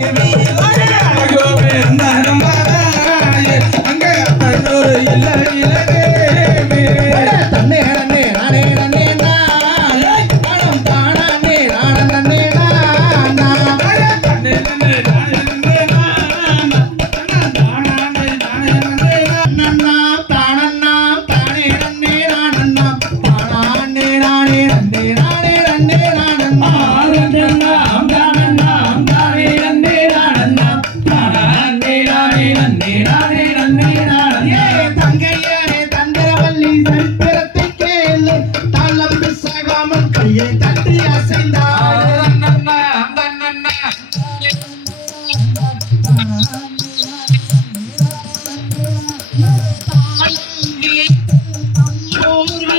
Give me ஏ தங்கையரே தந்திரவல்லி சரித்திரத்தை கேளு. தாளம் பிசகாமல் கையை தட்டி அசைந்தாள் சொம்புக்கு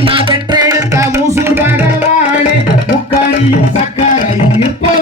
நான் பெற்றெடுத்த மூசூர் பகவானே முக்காரியும் சக்கரையும் இப்போ